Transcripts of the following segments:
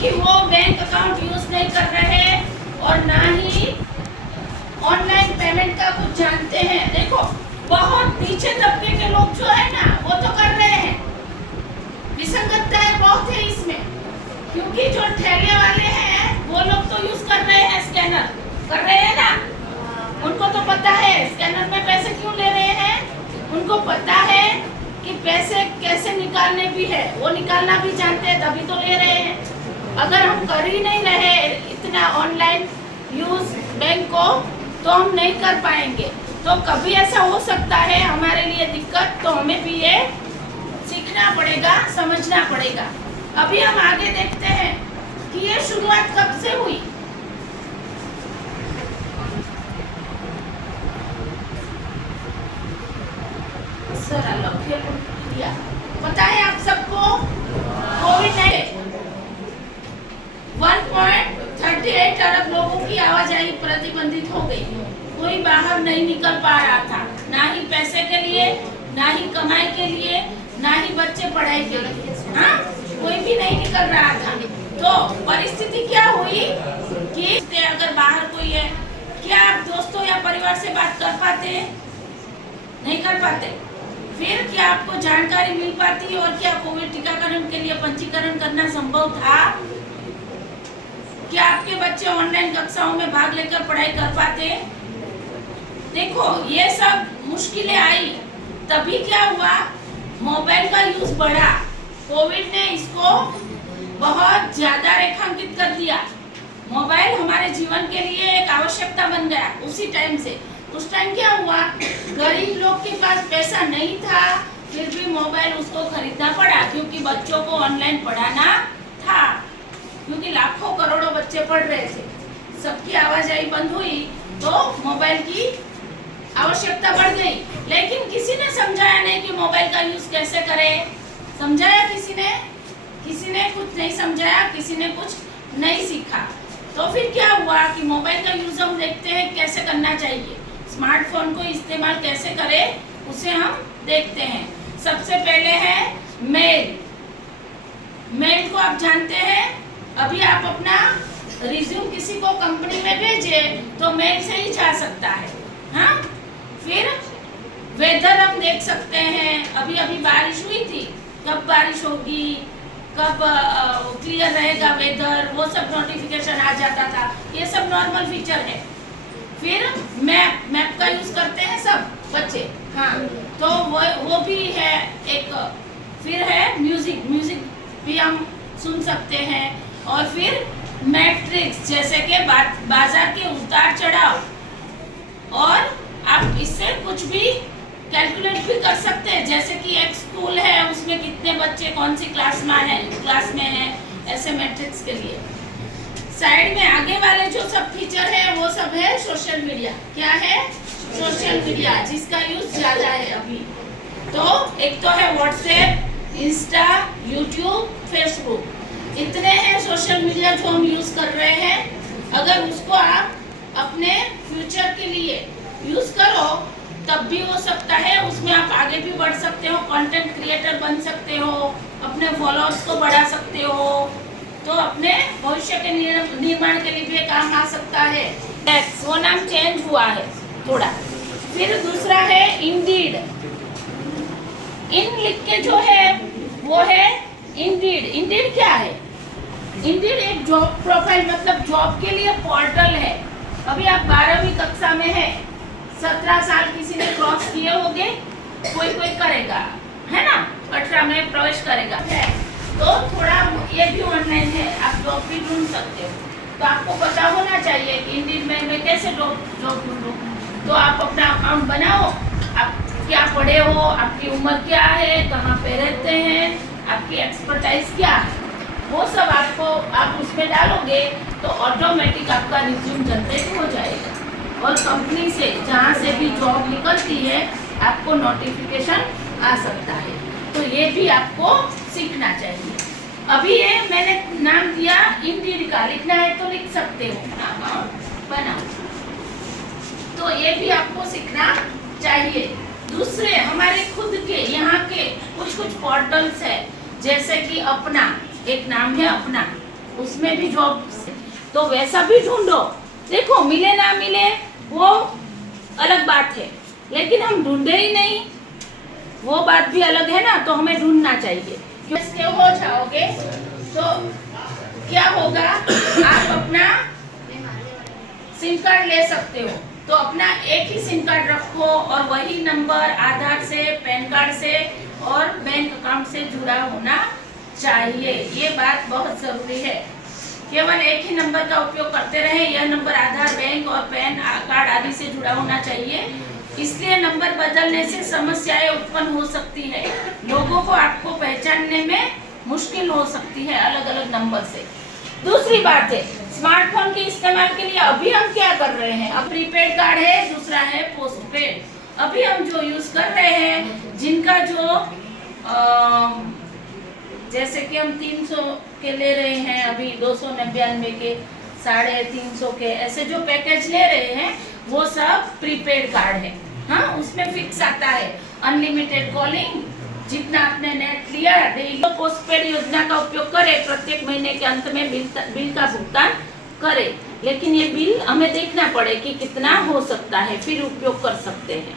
क्योंकि वो bank account use नहीं कर रहे और ना ही ऑनलाइन पेमेंट का कुछ जानते हैं। देखो बहुत नीचे तबके के लोग जो है ना वो तो कर रहे हैं, विसंगतताएं बहुत है इसमें, क्योंकि जो ठेले वाले हैं वो लोग तो यूज कर रहे हैं, स्कैनर कर रहे हैं ना, उनको तो पता है स्कैनर में पैसे क्यों ले रहे हैं, उनको पता है कि पैसे कैसे निकालने भी है, वो निकालना भी जानते हैं तभी तो ले रहे हैं। अगर हम कर ही नहीं रहे इतना ऑनलाइन यूज बैंक को तो हम नहीं कर पाएंगे। तो कभी ऐसा हो सकता है हमारे लिए दिक्कत, तो हमें भी ये सीखना पड़ेगा, समझना पड़ेगा। अभी हम आगे देखते हैं कि ये शुरुआत कब से हुई। पता है आप सबको कोविड-19 1.38 अरब लोगों की आवाजाही प्रतिबंधित हो गई। कोई बाहर नहीं निकल पा रहा था, ना ही पैसे के लिए, ना ही कमाई के लिए, ना ही बच्चे पढ़ाई के लिए। हाँ, कोई भी नहीं निकल रहा था। तो परिस्थिति क्या हुई कि अगर बाहर कोई है, क्या आप दोस्तों या परिवार से बात कर पाते? नहीं कर पाते। फिर क्या आपको जानकारी मिल पाती और क्या कोविड टीकाकरण के लिए पंजीकरण करना संभव था? क्या आपके बच्चे ऑनलाइन कक्षाओं में भाग लेकर पढ़ाई कर पाते? देखो ये सब मुश्किलें आई, तभी क्या हुआ, मोबाइल का यूज बढ़ा। कोविड ने इसको बहुत ज्यादा रेखांकित कर दिया। मोबाइल हमारे जीवन के लिए एक आवश्यकता बन गया उसी टाइम से। उस टाइम क्या हुआ, गरीब लोग के पास पैसा नहीं था, फिर भी मोबाइल उसको खरीदना पड़ा, क्योंकि बच्चों को ऑनलाइन पढ़ाना था, क्योंकि लाखों करोड़ों बच्चे पढ़ रहे थे। सबकी आवाजाही बंद हुई तो मोबाइल की आवश्यकता बढ़ गई। लेकिन किसी ने समझाया नहीं कि मोबाइल का यूज कैसे करें। समझाया किसी ने? किसी ने कुछ नहीं समझाया, किसी ने कुछ नहीं सीखा। तो फिर क्या हुआ कि मोबाइल का यूज हम देखते हैं कैसे करना चाहिए, स्मार्टफोन को इस्तेमाल कैसे करें उसे हम देखते हैं। सबसे पहले है मेल। मेल को आप जानते हैं, अभी आप अपना रिज्यूम किसी को कंपनी में भेजे तो मेल से ही जा सकता है। हाँ, फिर वेदर हम देख सकते हैं, अभी अभी बारिश हुई थी, कब बारिश होगी, कब क्लियर रहेगा वेदर, वो सब नोटिफिकेशन आ जाता था। ये सब नॉर्मल फीचर है। फिर मैप का यूज करते हैं सब बच्चे। हाँ, तो वो भी है एक। फिर है म्यूजिक भी हम सुन सकते हैं। और फिर मैट्रिक्स, जैसे कि बाजार के उतार चढ़ाव, और आप इससे कुछ भी कैलकुलेट भी कर सकते हैं, जैसे कि एक स्कूल है उसमें कितने बच्चे कौन सी क्लास में है, ऐसे मैट्रिक्स के लिए। साइड में आगे वाले जो सब फीचर है वो सब है सोशल मीडिया। क्या है? सोशल मीडिया, जिसका यूज ज्यादा है अभी। तो एक तो है व्हाट्सएप, इंस्टा, यूट्यूब, फेसबुक, इतने हैं सोशल मीडिया जो हम यूज कर रहे हैं। अगर उसको आप अपने फ्यूचर के लिए यूज करो तब भी हो सकता है, उसमें आप आगे भी बढ़ सकते हो, कंटेंट क्रिएटर बन सकते हो, अपने फॉलोअर्स को बढ़ा सकते हो, तो अपने भविष्य के निर्माण के लिए भी काम आ सकता है। वो नाम चेंज हुआ है थोड़ा। फिर दूसरा है इंडीड। इन लिख के जो है वो है इंडीड। इंडीड क्या है? इंडीड एक जॉब प्रोफाइल, मतलब जॉब के लिए पोर्टल है। अभी आप 12वीं कक्षा में है, 17 साल किसी ने क्रॉस किए होंगे, कोई करेगा, है ना, 18 में प्रवेश करेगा है, तो थोड़ा ये भी ऑनलाइन है, आप जॉब भी ढूंढ सकते हो। तो आपको पता होना चाहिए कि इंडीड में मैं कैसे जॉब ढूंढूं। तो आप अपना अकाउंट बनाओ, आप क्या पढ़े हो, आपकी उम्र क्या है, कहाँ पे रहते हैं, आपकी एक्सपर्टाइज क्या है, वो सब आप उसमें डालोगे तो ऑटोमेटिक आपका रिज्यूम जनरेट हो जाएगा। और कंपनी से जहाँ से भी जॉब निकलती है आपको नोटिफिकेशन आ सकता है। तो ये भी आपको सीखना चाहिए। अभी ये मैंने नाम दिया इंडीड का, लिखना है तो लिख सकते हो, बनाओ। तो ये भी आपको सीखना चाहिए। दूसरे हमारे खुद के यहाँ के कुछ पोर्टल्स है, जैसे कि अपना, एक नाम है अपना, उसमें भी जॉब, तो वैसा भी ढूंढो। देखो मिले ना मिले वो अलग बात है, लेकिन हम ढूंढे ही नहीं वो बात भी अलग है ना, तो हमें ढूंढना चाहिए। इसके हो जाओगे तो क्या होगा, आप अपना सिम कार्ड ले सकते हो, तो अपना एक ही सिम कार्ड रखो और वही नंबर आधार से, पैन कार्ड से और बैंक अकाउंट से जुड़ा होना चाहिए। ये बात बहुत जरूरी है। केवल एक ही नंबर का उपयोग करते रहे, यह नंबर आधार, बैंक और पैन कार्ड आदि से जुड़ा होना चाहिए। इसलिए नंबर बदलने से समस्याएं उत्पन्न हो सकती है, लोगों को आपको पहचानने में मुश्किल हो सकती है अलग अलग नंबर से। दूसरी बात है, स्मार्टफोन के इस्तेमाल के लिए अभी हम क्या कर रहे हैं, अब प्रीपेड कार्ड है, दूसरा है पोस्टपेड। अभी हम जो यूज कर रहे हैं, जिनका जो जैसे कि हम 300 के ले रहे हैं, अभी 299 के, 350 के, ऐसे जो पैकेज ले रहे हैं वो सब प्रीपेड कार्ड है। हाँ, उसमें फिक्स आता है अनलिमिटेड कॉलिंग, जितना आपने नेट लिया डेली। पोस्टपेड योजना का उपयोग करें, प्रत्येक महीने के अंत में बिल का भुगतान करें, लेकिन ये बिल हमें देखना पड़े कि कितना हो सकता है, फिर उपयोग कर सकते हैं।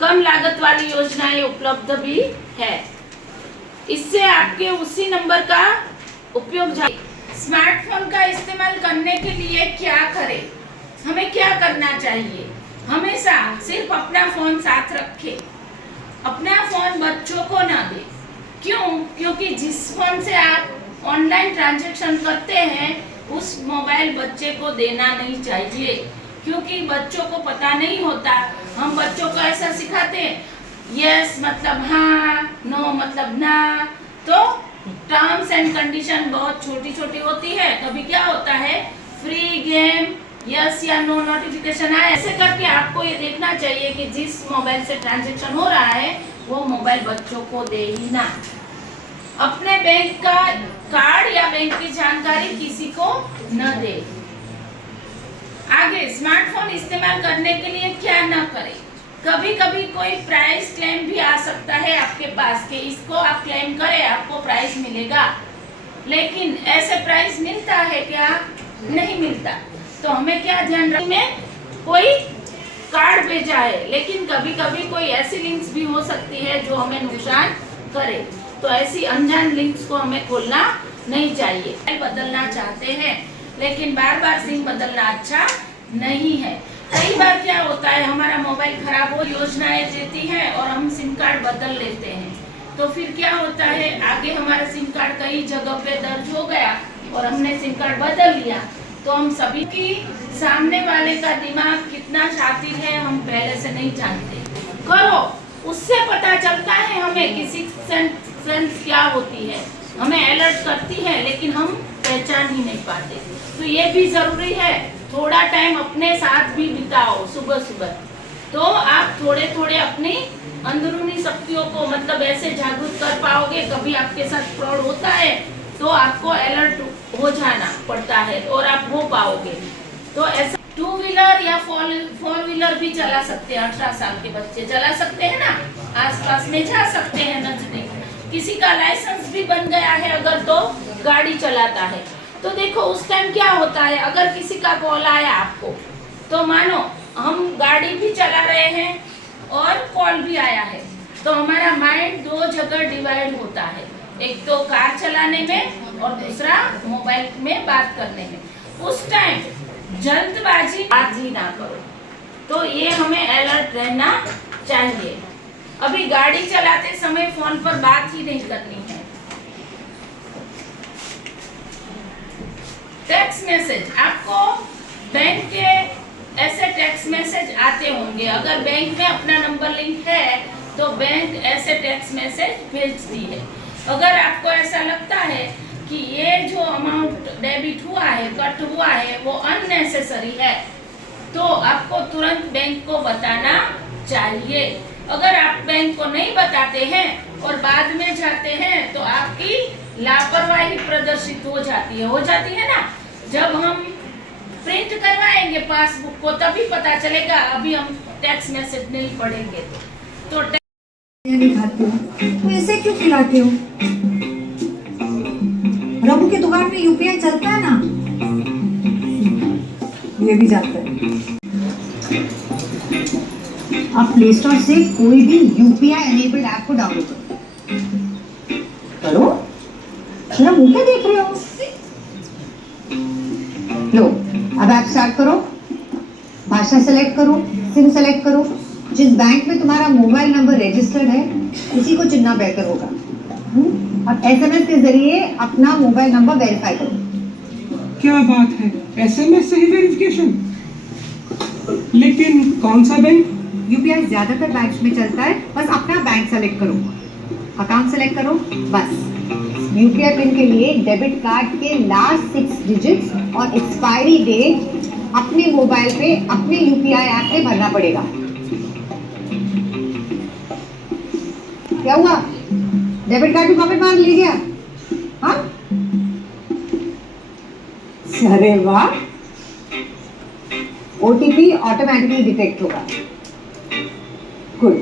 कम लागत वाली योजनाएं उपलब्ध भी है, इससे आपके उसी नंबर का उपयोग स्मार्टफोन का इस्तेमाल करने के लिए क्या करें, हमें क्या करना चाहिए, हमेशा सिर्फ अपना फोन साथ रखें, अपना फोन बच्चों को ना दे। क्यों? क्योंकि जिस फोन से आप ऑनलाइन ट्रांजैक्शन करते हैं उस मोबाइल बच्चे को देना नहीं चाहिए, क्योंकि बच्चों को पता नहीं होता। हम बच्चों को ऐसा सिखाते हैं, यस मतलब हाँ, नो मतलब ना, तो टर्म्स एंड कंडीशन बहुत छोटी छोटी होती है। कभी क्या होता है, फ्री गेम, यस या नो नोटिफिकेशन आए, ऐसे करके आपको ये देखना चाहिए कि जिस मोबाइल से ट्रांजैक्शन हो रहा है वो मोबाइल बच्चों को दे ही ना। अपने बैंक का कार्ड या बैंक की जानकारी किसी को न दे। आगे, स्मार्टफोन इस्तेमाल करने के लिए क्या न करें। कभी कभी कोई प्राइस क्लेम भी आ सकता है आपके पास कि इसको आप क्लेम करें, आपको प्राइस मिलेगा, लेकिन ऐसे प्राइस मिलता है क्या? नहीं मिलता। तो हमें क्या ध्यान रखना है, कोई कार्ड भेजा है, लेकिन कभी कभी कोई ऐसी लिंक्स भी हो सकती है जो हमें नुकसान करे, तो ऐसी अनजान लिंक्स को हमें खोलना नहीं चाहिए। बदलना चाहते हैं लेकिन बार बार सिम बदलना अच्छा नहीं है। कई बार क्या होता है, हमारा मोबाइल खराब हो, योजनाएं देती है और हम सिम कार्ड बदल लेते हैं, तो फिर क्या होता है, आगे हमारा सिम कार्ड कई जगह पे दर्ज हो गया और हमने सिम कार्ड बदल लिया, तो हम सभी की सामने वाले का दिमाग कितना शातिर है हम पहले से नहीं जानते। करो, उससे पता चलता है हमें कि सिक्स्थ सेंस क्या होती है, हमें अलर्ट करती है, लेकिन हम पहचान ही नहीं पाते। तो ये भी जरूरी है, थोड़ा टाइम अपने साथ भी बिताओ सुबह सुबह, तो आप थोड़े थोड़े अपनी अंदरूनी शक्तियों को मतलब ऐसे जागरूक कर पाओगे। कभी आपके साथ फ्रॉड होता है तो आपको अलर्ट हो जाना पड़ता है और आप हो पाओगे। तो ऐसा 2 व्हीलर या 4 व्हीलर भी चला सकते हैं, 18 साल के बच्चे चला सकते हैं ना, आसपास में जा सकते हैं नजदीक। किसी का लाइसेंस भी बन गया है अगर तो गाड़ी चलाता है, तो देखो उस टाइम क्या होता है, अगर किसी का कॉल आया आपको, तो मानो हम गाड़ी भी चला रहे हैं और कॉल भी आया है, तो हमारा माइंड 2 जगह डिवाइड होता है, एक तो कार चलाने में और दूसरा मोबाइल में बात करने में। उस टाइम जल्दबाजी बात ही ना करो, तो ये हमें अलर्ट रहना चाहिए। अभी गाड़ी चलाते समय फोन पर बात ही नहीं करनी है। टेक्स्ट मैसेज, आपको बैंक के ऐसे टेक्स्ट मैसेज आते होंगे, अगर बैंक में अपना नंबर लिंक है तो बैंक ऐसे टेक्स्ट मैसेज भेजती है। अगर आपको ऐसा लगता है कि ये जो अमाउंट डेबिट हुआ है, कट हुआ है, वो अननेसेसरी है, तो आपको तुरंत बैंक को बताना चाहिए। अगर आप बैंक को नहीं बताते हैं और बाद में जाते हैं तो आपकी लापरवाही प्रदर्शित हो जाती है ना। जब हम प्रिंट करवाएंगे पासबुक को तभी पता चलेगा, अभी हम टेक्स्ट मैसेज नहीं पढ़ेंगे तो नहीं खाते हो तो ऐसे क्यों खिलाते हो? रघु की दुकान में यूपीआई चलता है ना, ये भी जानता है। आप प्ले स्टोर से कोई भी यूपीआई एनेबल्ड ऐप को डाउनलोड करो। मेरा मुंह क्या देख रहे हो? लो, अब ऐप स्टार्ट करो, भाषा सेलेक्ट करो, सिम सेलेक्ट करो। जिस बैंक में तुम्हारा मोबाइल नंबर रजिस्टर्ड है उसी को चुनना बेहतर होगा। अब एसएमएस के जरिए अपना मोबाइल नंबर वेरीफाई करो। क्या बात है, एसएमएस से ही वेरिफिकेशन? लेकिन कौन सा बैंक? यूपीआई ज्यादातर बैंक्स में चलता है, बस अपना बैंक सेलेक्ट करो, अकाउंट सेलेक्ट करो, बस। यूपीआई पिन के लिए डेबिट कार्ड के लास्ट 6 डिजिट्स और एक्सपायरी डेट अपने मोबाइल पे अपने यूपीआई ऐप में भरना पड़ेगा। क्या हुआ? डेबिट कार्ड भी पॉकेट मार ले गया? हाँ? अरे वाह, ओटीपी ऑटोमेटिकली डिटेक्ट होगा। गुड।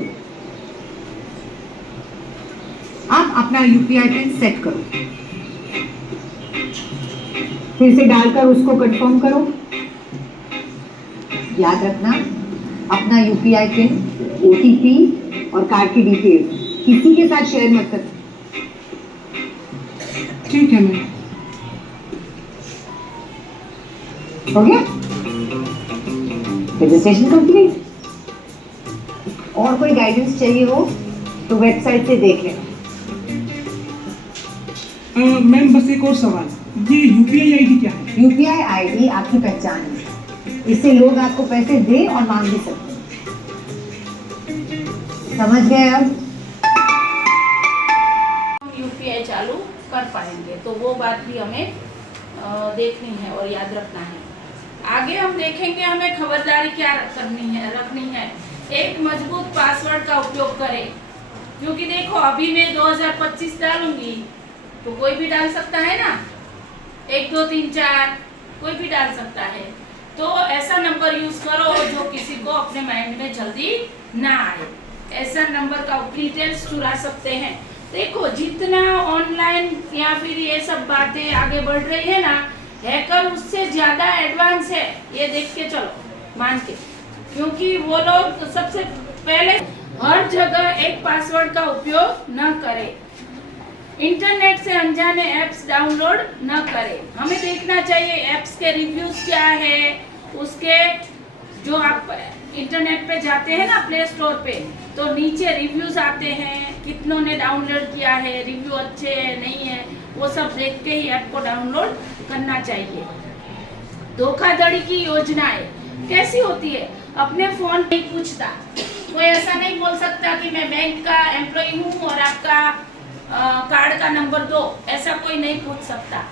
अब अपना यूपीआई पिन सेट करो, फिर से डालकर उसको कंफर्म करो। याद रखना, अपना यूपीआई पिन, ओटीपी और कार्ड की डिटेल किसी के साथ शेयर मत करना। ठीक है मैम। हो गया? Registration complete. और कोई गाइडेंस चाहिए हो तो वेबसाइट से देख लेना। मैम बस एक और सवाल, ये यूपीआई आईडी क्या है? यूपीआई आईडी आपकी पहचान है, इससे लोग आपको पैसे दे और मांग भी सकते हैं। समझ गए? अब यूपीआई चालू कर पाएंगे, तो वो बात भी हमें देखनी है और याद रखना है। आगे हम देखेंगे हमें खबरदारी क्या रखनी है। एक मजबूत पासवर्ड का उपयोग करें, क्योंकि देखो अभी मैं 2025 डालूंगी तो कोई भी डाल सकता है ना, 1 2 3 4 कोई भी डाल सकता है। तो ऐसा नंबर यूज करो जो किसी को अपने माइंड में जल्दी ना आए। ऐसा नंबर का डिटेल्स चुरा सकते हैं। देखो जितना ऑनलाइन या फिर ये सब बातें आगे बढ़ रही है ना, हैकर उससे ज्यादा एडवांस है, ये देख के चलो, मान के, क्योंकि वो लोग सबसे पहले हर जगह एक पासवर्ड का उपयोग न करें। इंटरनेट से अनजाने ऐप्स डाउनलोड न करें। हमें देखना चाहिए ऐप्स के रिव्यूज क्या है, उसके जो आप इंटरनेट पे जाते हैं ना प्ले स्टोर पे, तो नीचे रिव्यूज आते हैं, कितनों ने डाउनलोड किया है, रिव्यू अच्छे है नहीं है, वो सब देख के ही ऐप को डाउनलोड करना चाहिए। धोखाधड़ी की योजनाएं कैसी होती है? अपने फोन नहीं पूछता, कोई ऐसा नहीं बोल सकता कि मैं बैंक का एम्प्लॉय हूँ और आपका कार्ड का नंबर दो, ऐसा कोई नहीं पूछ सकता।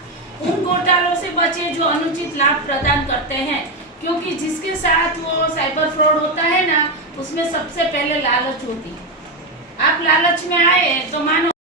उन घोटालों से बचे जो अनुचित लाभ प्रदान करते हैं, क्योंकि जिसके साथ वो साइबर फ्रॉड होता है ना, उसमें सबसे पहले लालच होती है। आप लालच में आए तो मानो